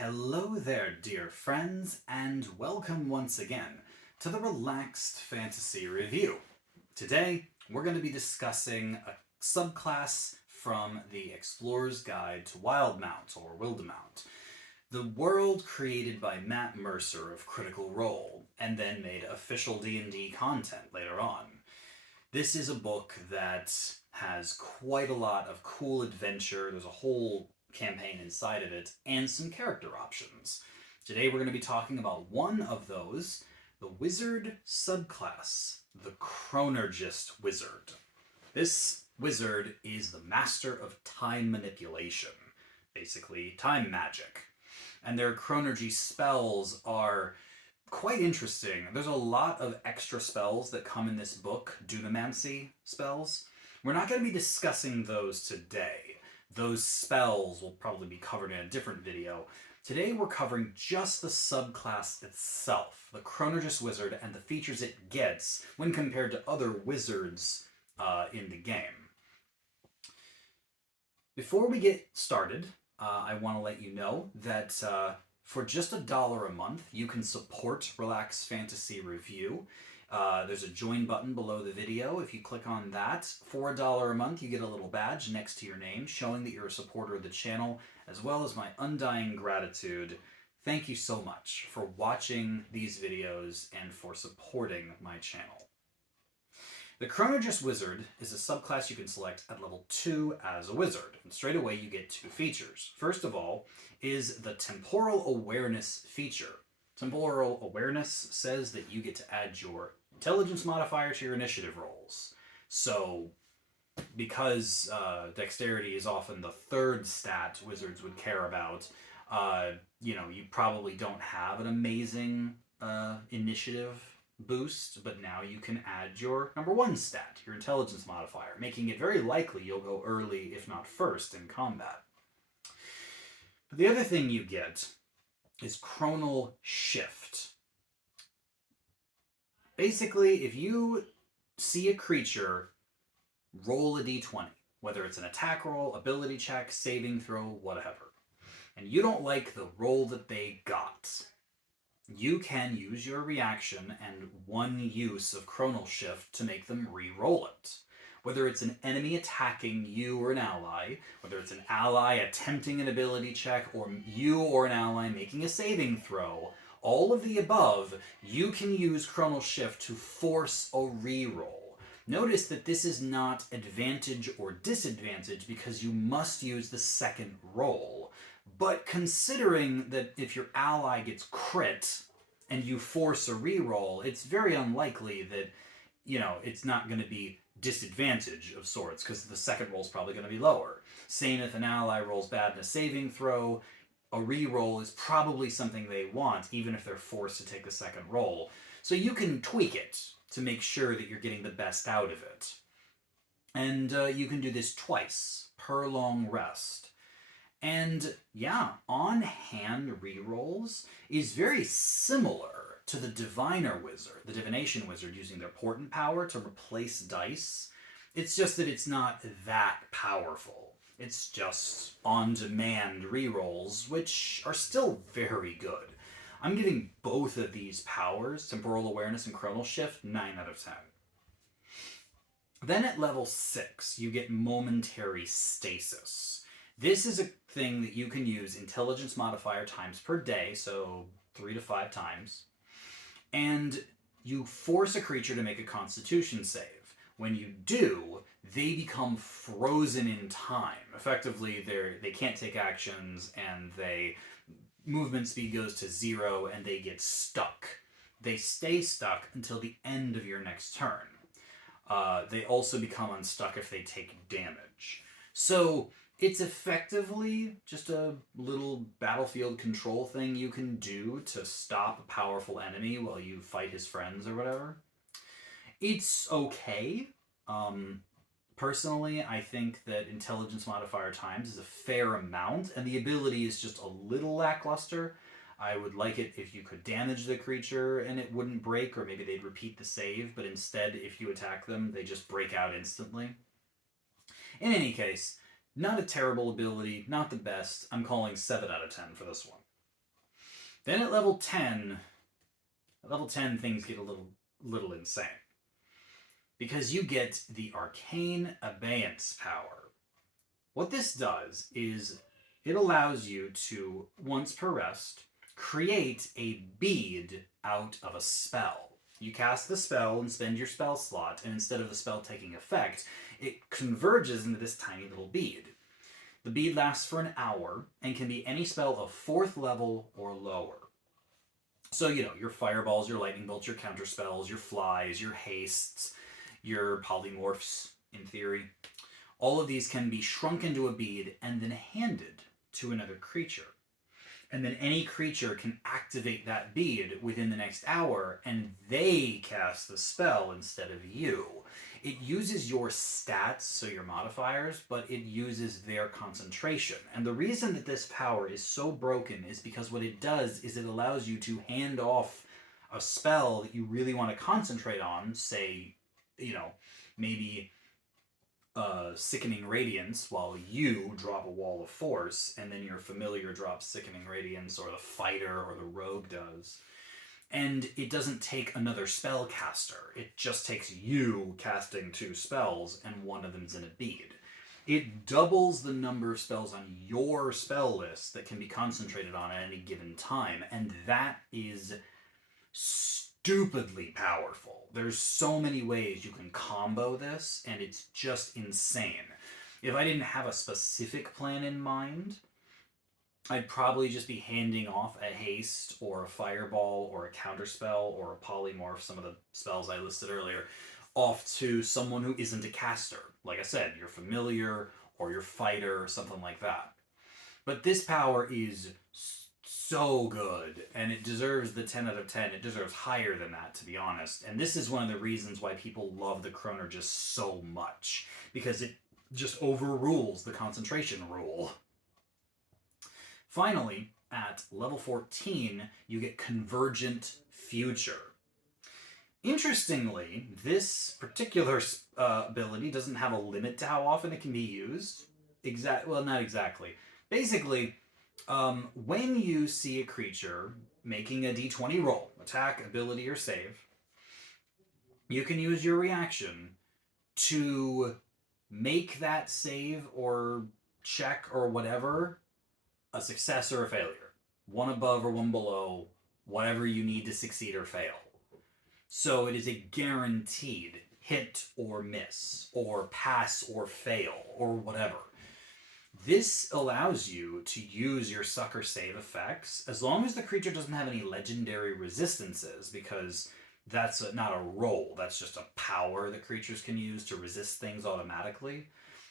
Hello there, dear friends, and welcome once again to the Relaxed Fantasy Review. Today, we're going to be discussing a subclass from the Explorer's Guide to Wildmount, or Wildemount, the world created by Matt Mercer of Critical Role, and then made official D&D content later on. This is a book that has quite a lot of cool adventure. There's a whole campaign inside of it, and some character options. Today we're going to be talking about one of those, the Wizard subclass, the Chronurgist Wizard. This wizard is the master of time manipulation, basically time magic. And their Chronurgy spells are quite interesting. There's a lot of extra spells that come in this book, Dunamancy spells. We're not going to be discussing those today. Those spells will probably be covered in a different video. Today we're covering just the subclass itself, the Chronurgist Wizard, and the features it gets when compared to other wizards in the game. Before we get started, I want to let you know that for just $1 a month, you can support Relax Fantasy Review. There's a join button below the video. If you click on that, for $1 a month, you get a little badge next to your name showing that you're a supporter of the channel, as well as my undying gratitude. Thank you so much for watching these videos and for supporting my channel. The Chronurgist Wizard is a subclass you can select at level 2 as a wizard, and straight away you get 2 features. First of all is the Temporal Awareness feature. Temporal Awareness says that you get to add your intelligence modifier to your initiative rolls. So, because dexterity is often the third stat wizards would care about, you probably don't have an amazing initiative boost, but now you can add your number 1 stat, your intelligence modifier, making it very likely you'll go early, if not first, in combat. But the other thing you get is Chronal Shift. Basically, if you see a creature, roll a d20, whether it's an attack roll, ability check, saving throw, whatever, and you don't like the roll that they got, you can use your reaction and 1 use of Chronal Shift to make them re-roll it. Whether it's an enemy attacking you or an ally, whether it's an ally attempting an ability check, or you or an ally making a saving throw, all of the above, you can use Chronal Shift to force a re-roll. Notice that this is not advantage or disadvantage because you must use the second roll. But considering that if your ally gets crit and you force a re-roll, it's very unlikely that, it's not going to be disadvantage of sorts, because the second roll is probably going to be lower. Same if an ally rolls bad in a saving throw, a re-roll is probably something they want, even if they're forced to take the second roll. So you can tweak it to make sure that you're getting the best out of it. And you can do this twice per long rest. And yeah, on-hand rerolls is very similar to the Diviner Wizard, the Divination Wizard, using their Portent power to replace dice. It's just that it's not that powerful. It's just on-demand rerolls, which are still very good. I'm giving both of these powers, Temporal Awareness and Chronal Shift, 9 out of 10. Then at level 6, you get Momentary Stasis. This is a thing that you can use intelligence modifier times per day, so 3 to 5 times, and you force a creature to make a Constitution save. When you do, they become frozen in time. Effectively, they can't take actions, and movement speed goes to 0, and they get stuck. They stay stuck until the end of your next turn. They also become unstuck if they take damage. So it's effectively just a little battlefield control thing you can do to stop a powerful enemy while you fight his friends or whatever. It's okay. Personally, I think that intelligence modifier times is a fair amount, and the ability is just a little lackluster. I would like it if you could damage the creature and it wouldn't break, or maybe they'd repeat the save, but instead, if you attack them, they just break out instantly. In any case, not a terrible ability, not the best. I'm calling 7 out of 10 for this one. Then at level 10, things get a little insane. Because you get the Arcane Advanced power. What this does is it allows you to, once per rest, create a bead out of a spell. You cast the spell and spend your spell slot, and instead of the spell taking effect, it converges into this tiny little bead. The bead lasts for an hour and can be any spell of 4th level or lower. So, your fireballs, your lightning bolts, your counterspells, your flies, your hastes, your polymorphs, in theory. All of these can be shrunk into a bead and then handed to another creature. And then any creature can activate that bead within the next hour, and they cast the spell instead of you. It uses your stats, so your modifiers, but it uses their concentration. And the reason that this power is so broken is because what it does is it allows you to hand off a spell that you really want to concentrate on, say, maybe Sickening Radiance, while you drop a Wall of Force, and then your familiar drops Sickening Radiance, or the fighter or the rogue does. And it doesn't take another spellcaster. It just takes you casting 2 spells, and one of them's in a bead. It doubles the number of spells on your spell list that can be concentrated on at any given time, and that is stupidly powerful. There's so many ways you can combo this, and it's just insane. If I didn't have a specific plan in mind, I'd probably just be handing off a haste or a fireball or a counterspell or a polymorph, some of the spells I listed earlier, off to someone who isn't a caster. Like I said, your familiar or your fighter or something like that. But this power is so good, and it deserves the 10 out of 10. It deserves higher than that, to be honest. And this is one of the reasons why people love the Chronurgy so much, because it just overrules the concentration rule. Finally, at level 14, you get Convergent Future. Interestingly, this particular ability doesn't have a limit to how often it can be used. Well, not exactly. Basically, when you see a creature making a d20 roll, attack, ability, or save, you can use your reaction to make that save or check or whatever a success or a failure. One above or one below, whatever you need to succeed or fail. So it is a guaranteed hit or miss, or pass or fail, or whatever. This allows you to use your sucker save effects as long as the creature doesn't have any legendary resistances, because that's not a roll, that's just a power that creatures can use to resist things automatically.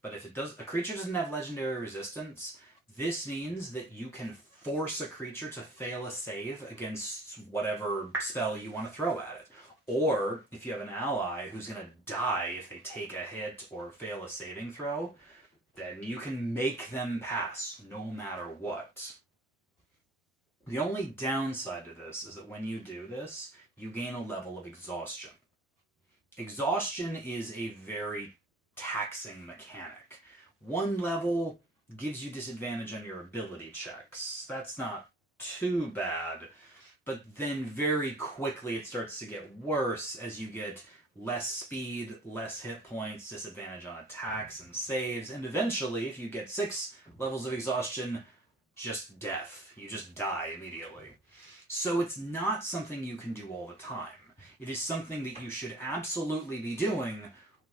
But if a creature doesn't have legendary resistance, this means that you can force a creature to fail a save against whatever spell you want to throw at it. Or if you have an ally who's going to die if they take a hit or fail a saving throw, then you can make them pass no matter what. The only downside to this is that when you do this, you gain a level of exhaustion. Exhaustion is a very taxing mechanic. 1 level gives you disadvantage on your ability checks. That's not too bad, but then very quickly it starts to get worse as you get less speed, less hit points, disadvantage on attacks and saves, and eventually, if you get 6 levels of exhaustion, just death. You just die immediately. So it's not something you can do all the time. It is something that you should absolutely be doing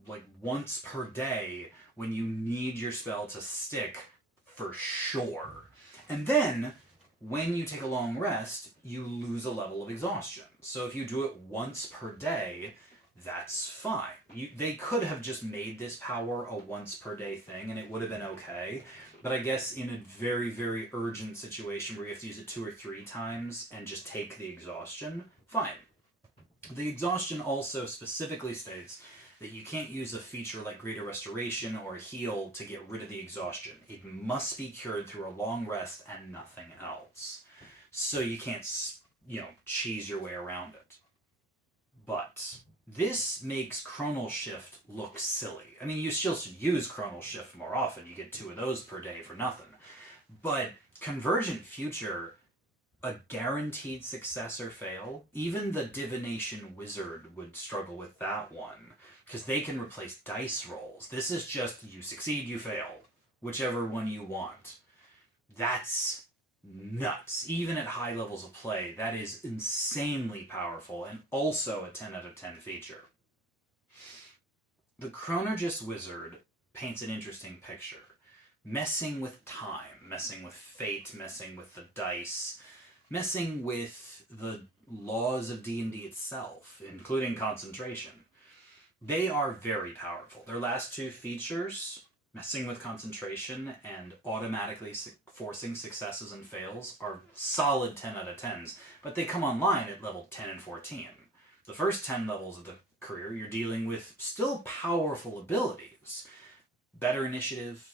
like once per day when you need your spell to stick for sure. And then, when you take a long rest, you lose a level of exhaustion. So if you do it once per day, that's fine. They could have just made this power a once per day thing and it would have been okay. But I guess in a very, very urgent situation where you have to use it 2 or 3 times and just take the exhaustion, fine. The exhaustion also specifically states that you can't use a feature like Greater Restoration or Heal to get rid of the exhaustion. It must be cured through a long rest and nothing else. So you can't, cheese your way around it. But this makes Chronal Shift look silly. I mean, you still should use Chronal Shift more often. You get 2 of those per day for nothing. But Convergent Future a guaranteed success or fail. Even the Divination Wizard would struggle with that one, because they can replace dice rolls. This is just you succeed, you fail, whichever one you want. That's nuts. Even at high levels of play, that is insanely powerful and also a 10 out of 10 feature. The Chronurgy Wizard paints an interesting picture. Messing with time, messing with fate, messing with the dice, messing with the laws of D&D itself, including concentration. They are very powerful. Their last two features, messing with concentration and automatically forcing successes and fails, are solid 10 out of 10s, but they come online at level 10 and 14. The first 10 levels of the career, you're dealing with still powerful abilities. Better initiative,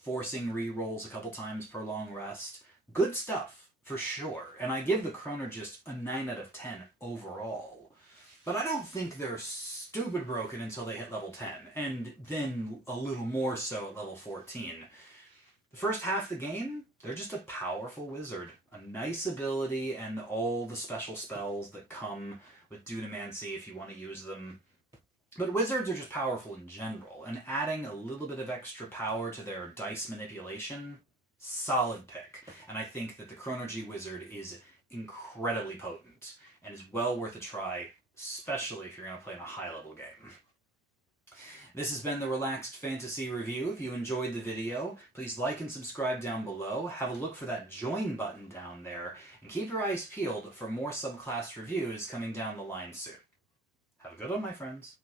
forcing re-rolls a couple times per long rest. Good stuff, for sure. And I give the Chronurgy a 9 out of 10 overall. But I don't think they're stupid broken until they hit level 10, and then a little more so at level 14. The first half of the game, they're just a powerful wizard. A nice ability and all the special spells that come with Dunamancy if you want to use them. But wizards are just powerful in general, and adding a little bit of extra power to their dice manipulation, solid pick. And I think that the Chronurgy Wizard is incredibly potent, and is well worth a try, especially if you're going to play in a high-level game. This has been the Relaxed Fantasy Review. If you enjoyed the video, please like and subscribe down below. Have a look for that join button down there, and keep your eyes peeled for more subclass reviews coming down the line soon. Have a good one, my friends.